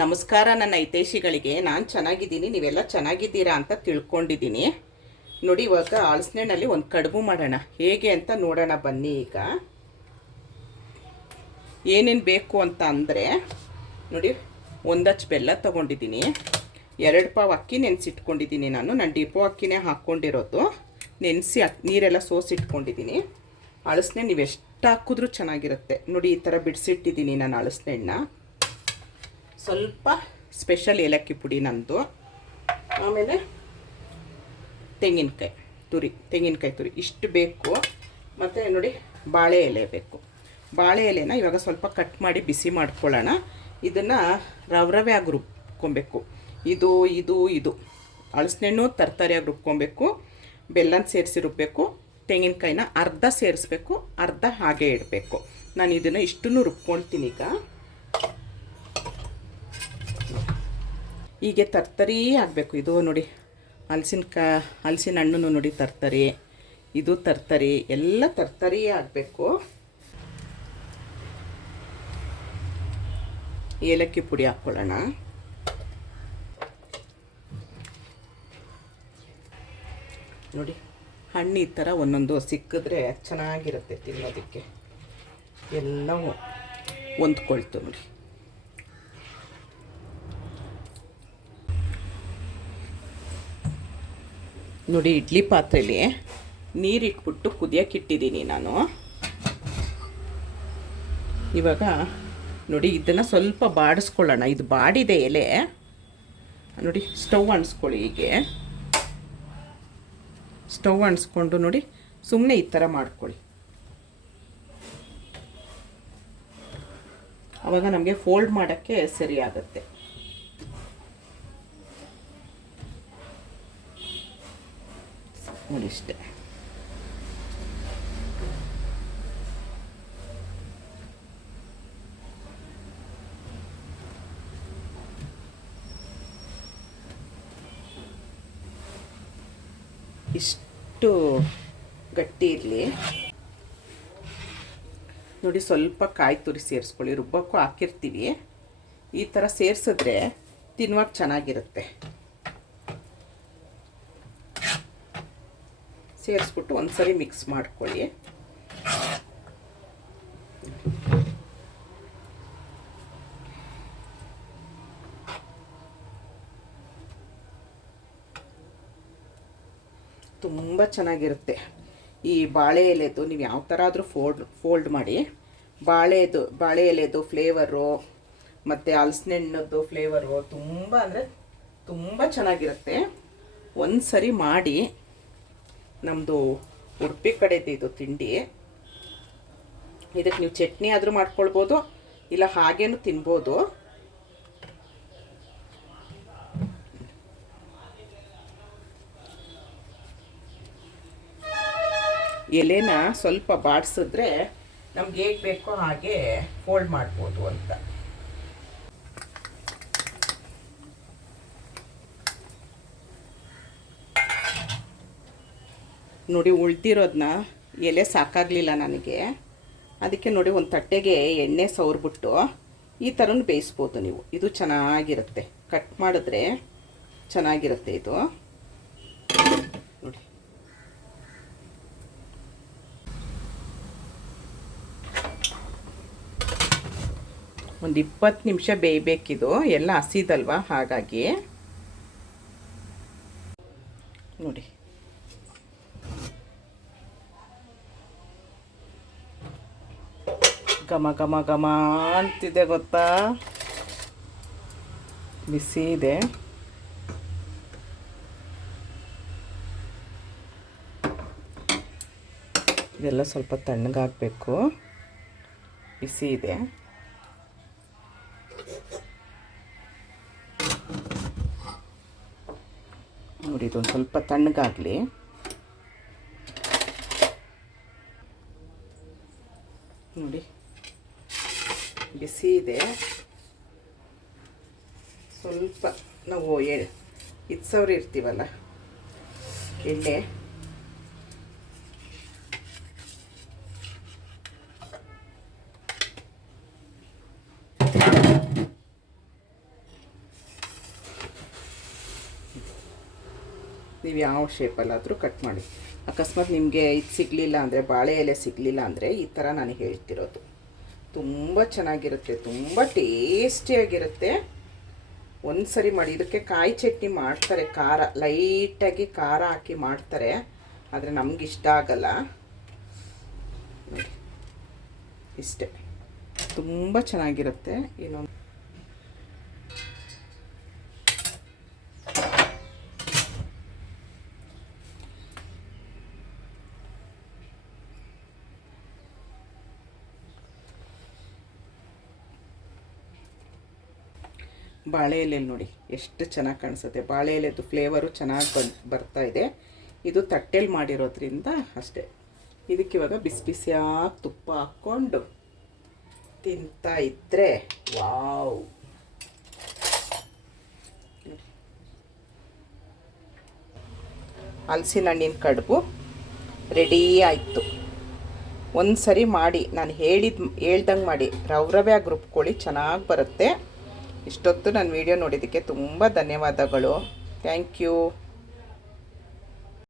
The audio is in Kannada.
ನಮಸ್ಕಾರ ನನ್ನ ಹಿತೈಷಿಗಳಿಗೆ. ನಾನು ಚೆನ್ನಾಗಿದ್ದೀನಿ, ನೀವೆಲ್ಲ ಚೆನ್ನಾಗಿದ್ದೀರಾ ಅಂತ ತಿಳ್ಕೊಂಡಿದ್ದೀನಿ. ನೋಡಿ, ಇವಾಗ ಹಲಸಿನಣ್ಣಲ್ಲಿ ಒಂದು ಕಡುಬು ಮಾಡೋಣ, ಹೇಗೆ ಅಂತ ನೋಡೋಣ ಬನ್ನಿ. ಈಗ ಏನೇನು ಬೇಕು ಅಂತ ಅಂದರೆ ನೋಡಿ, ಒಂದಚ್ಚು ಬೆಲ್ಲ ತೊಗೊಂಡಿದ್ದೀನಿ, 2 ಪಾವು ಅಕ್ಕಿ ನೆನೆಸಿಟ್ಕೊಂಡಿದ್ದೀನಿ. ನಾನು ಡಿಪೋ ಅಕ್ಕಿನೇ ಹಾಕ್ಕೊಂಡಿರೋದು, ನೆನೆಸಿ ನೀರೆಲ್ಲ ಸೋಸಿಟ್ಕೊಂಡಿದ್ದೀನಿ. ಹಲಸಿನ ನೀವು ಎಷ್ಟು ಹಾಕಿದ್ರೂ ಚೆನ್ನಾಗಿರುತ್ತೆ. ನೋಡಿ, ಈ ಥರ ಬಿಡಿಸಿಟ್ಟಿದ್ದೀನಿ ನಾನು ಹಲಸಿನಣ್ಣ. ಸ್ವಲ್ಪ ಸ್ಪೆಷಲ್ ಏಲಕ್ಕಿ ಪುಡಿ ನಂದು, ಆಮೇಲೆ ತೆಂಗಿನಕಾಯಿ ತುರಿ ಇಷ್ಟು ಬೇಕು. ಮತ್ತು ನೋಡಿ, ಬಾಳೆ ಎಲೆ ಬೇಕು. ಬಾಳೆ ಎಲೆನ ಇವಾಗ ಸ್ವಲ್ಪ ಕಟ್ ಮಾಡಿ ಬಿಸಿ ಮಾಡ್ಕೊಳ್ಳೋಣ. ಇದನ್ನು ರವೆ ಆಗಿ ರುಬ್ಕೊಬೇಕು. ಇದು ಹಲಸಿನಣ್ಣು ತರಕಾರಿಯಾಗಿ ರುಬ್ಕೊಬೇಕು, ಬೆಲ್ಲನ ಸೇರಿಸಿ ರುಬ್ಬಬೇಕು, ತೆಂಗಿನಕಾಯಿನ ಅರ್ಧ ಸೇರಿಸ್ಬೇಕು, ಅರ್ಧ ಹಾಗೆ ಇಡಬೇಕು. ನಾನು ಇದನ್ನು ಇಷ್ಟನ್ನು ರುಬ್ಕೊಳ್ತೀನಿ. ಹೀಗೆ ತರ್ತರಿ ಆಗಬೇಕು. ಇದು ನೋಡಿ, ಹಲಸಿನ ಹಣ್ಣು ನೋಡಿ ತರ್ತರಿ, ಇದು ತರ್ತರಿ, ಎಲ್ಲ ತರ್ತರಿ ಆಗಬೇಕು. ಏಲಕ್ಕಿ ಪುಡಿ ಹಾಕ್ಕೊಳ್ಳೋಣ. ನೋಡಿ, ಹಣ್ಣು ಈ ಥರ ಒಂದೊಂದು ಸಿಕ್ಕಿದ್ರೆ ಚೆನ್ನಾಗಿರುತ್ತೆ ತಿನ್ನೋದಕ್ಕೆ, ಎಲ್ಲವೂ ಹೊಂದ್ಕೊಳ್ತು. ನೋಡಿ, ಇಡ್ಲಿ ಪಾತ್ರೆಯಲ್ಲಿ ನೀರಿಟ್ಬಿಟ್ಟು ಕುದಿಯೋಕ್ಕಿಟ್ಟಿದ್ದೀನಿ ನಾನು. ಇವಾಗ ನೋಡಿ, ಇದನ್ನು ಸ್ವಲ್ಪ ಬಾಡಿಸ್ಕೊಳ್ಳೋಣ. ಇದು ಬಾಡಿದೆ ಎಲೆ. ನೋಡಿ, ಸ್ಟವ್ ಅಂಟಿಸ್ಕೊಳ್ಳಿ. ಹೀಗೆ ಸ್ಟವ್ ಅಂಟಿಸ್ಕೊಂಡು ನೋಡಿ, ಸುಮ್ಮನೆ ಈ ಥರ ಮಾಡ್ಕೊಳ್ಳಿ. ಆವಾಗ ನಮಗೆ ಫೋಲ್ಡ್ ಮಾಡೋಕ್ಕೆ ಸರಿ ಆಗುತ್ತೆ. ನೋಡಿ, ಇಷ್ಟೇ. ಇಷ್ಟು ಗಟ್ಟಿ ಇರಲಿ. ನೋಡಿ, ಸ್ವಲ್ಪ ಕಾಯಿ ತುರಿ ಸೇರಿಸ್ಕೊಳ್ಳಿ. ರುಬ್ಬಕ್ಕೂ ಹಾಕಿರ್ತೀವಿ, ಈ ಥರ ಸೇರಿಸಿದ್ರೆ ತಿನ್ನುವಾಗ ಚೆನ್ನಾಗಿರುತ್ತೆ. ಸೇರಿಸ್ಬಿಟ್ಟು ಒಂದ್ಸರಿ ಮಿಕ್ಸ್ ಮಾಡ್ಕೊಳ್ಳಿ. ತುಂಬ ಚೆನ್ನಾಗಿರುತ್ತೆ. ಈ ಬಾಳೆ ಎಲೆದು ನೀವು ಯಾವ ಥರ ಆದರೂ ಫೋಲ್ಡ್ ಮಾಡಿ. ಬಾಳೆ ಎಲೆದು ಫ್ಲೇವರು ಮತ್ತು ಹಲಸಿನಣ್ಣದ್ದು ಫ್ಲೇವರು ತುಂಬ ಅಂದರೆ ತುಂಬ ಚೆನ್ನಾಗಿರುತ್ತೆ. ಒಂದು ಸರಿ ಮಾಡಿ. ನಮ್ಮದು ಉಡುಪಿ ಕಡೆದು ಇದು ತಿಂಡಿ. ಇದಕ್ಕೆ ನೀವು ಚಟ್ನಿ ಆದರೂ ಮಾಡ್ಕೊಳ್ಬೋದು, ಇಲ್ಲ ಹಾಗೇನು ತಿನ್ಬೋದು. ಎಲೆನ ಸ್ವಲ್ಪ ಬಾಡಿಸಿದ್ರೆ ನಮ್ಗೆ ಹೇಗೆ ಬೇಕೋ ಹಾಗೆ ಫೋಲ್ಡ್ ಮಾಡ್ಬೋದು ಅಂತ. ನೋಡಿ, ಉಳ್ದಿರೋದನ್ನ ಎಲೆ ಸಾಕಾಗಲಿಲ್ಲ ನನಗೆ, ಅದಕ್ಕೆ ನೋಡಿ ಒಂದು ತಟ್ಟೆಗೆ ಎಣ್ಣೆ ಸವರ್ಬಿಟ್ಟು ಈ ಥರನೂ ಬೇಯಿಸ್ಬೋದು ನೀವು. ಇದು ಚೆನ್ನಾಗಿರುತ್ತೆ, ಕಟ್ ಮಾಡಿದ್ರೆ ಚೆನ್ನಾಗಿರುತ್ತೆ ಇದು. ನೋಡಿ, ಒಂದು 20 ನಿಮಿಷ ಬೇಯಬೇಕಿದು, ಎಲ್ಲ ಹಸಿದಲ್ವಾ, ಹಾಗಾಗಿ. ನೋಡಿ, ಘಮ ಘಮ ಘಮ ಅಂತಿದೆ ಗೊತ್ತಾ, ಬಿಸಿ ಇದೆ. ಇದೆಲ್ಲ ಸ್ವಲ್ಪ ತಣ್ಣಗಾಗಬೇಕು, ಬಿಸಿ ಇದೆ. ನೋಡಿ, ಇದೊಂದು ಸ್ವಲ್ಪ ತಣ್ಣಗಾಗಲಿ. ನೋಡಿ, ಬಿಸಿ ಇದೆ. ಸ್ವಲ್ಪ ನಾವು ಇಡ್ಸವ್ರು ಇರ್ತೀವಲ್ಲ ಎಣ್ಣೆ, ನೀವು ಯಾವ ಶೇಪಲ್ಲಾದರೂ ಕಟ್ ಮಾಡಿ. ಅಕಸ್ಮಾತ್ ನಿಮಗೆ ಇದು ಸಿಗಲಿಲ್ಲ ಅಂದರೆ, ಬಾಳೆ ಎಲೆ ಸಿಗಲಿಲ್ಲ ಅಂದರೆ ಈ ಥರ ನಾನು ಹೇಳ್ತಿರೋದು. ತುಂಬ ಚೆನ್ನಾಗಿರುತ್ತೆ, ತುಂಬ ಟೇಸ್ಟಿಯಾಗಿರುತ್ತೆ. ಒಂದು ಸರಿ ಮಾಡಿ. ಇದಕ್ಕೆ ಕಾಯಿ ಚಟ್ನಿ ಮಾಡ್ತಾರೆ, ಖಾರ ಲೈಟಾಗಿ ಖಾರ ಹಾಕಿ ಮಾಡ್ತಾರೆ, ಆದರೆ ನಮ್ಗೆ ಇಷ್ಟ ಆಗಲ್ಲ. ಇಷ್ಟೇ, ತುಂಬ ಚೆನ್ನಾಗಿರುತ್ತೆ. ಇನ್ನೊಂದು ಬಾಳೆ ಎಲೆಯಲ್ಲಿ ನೋಡಿ ಎಷ್ಟು ಚೆನ್ನಾಗಿ ಕಾಣಿಸುತ್ತೆ. ಬಾಳೆ ಎಲೆದು ಫ್ಲೇವರು ಚೆನ್ನಾಗಿ ಬರ್ತಾ ಇದೆ. ಇದು ತಟ್ಟೆಲಿ ಮಾಡಿರೋದ್ರಿಂದ ಅಷ್ಟೇ. ಇದಕ್ಕೆ ಇವಾಗ ಬಿಸಿ ಬಿಸಿಯಾಗಿ ತುಪ್ಪ ಹಾಕ್ಕೊಂಡು ತಿಂತಾ ಇದ್ದರೆ ವಾವ್. ಹಲಸಿನ ಹಣ್ಣಿನ ಕಡುಬು ರೆಡಿ ಆಯಿತು. ಒಂದು ಸರಿ ಮಾಡಿ, ನಾನು ಹೇಳ್ದಂಗೆ ಮಾಡಿ ರವೆ ರುಬ್ಕೊಳ್ಳಿ, ಚೆನ್ನಾಗಿ ಬರುತ್ತೆ. ಇಷ್ಟೊತ್ತು ನನ್ನ ವಿಡಿಯೋ ನೋಡಿದ್ದಕ್ಕೆ ತುಂಬ ಧನ್ಯವಾದಗಳು. Thank you.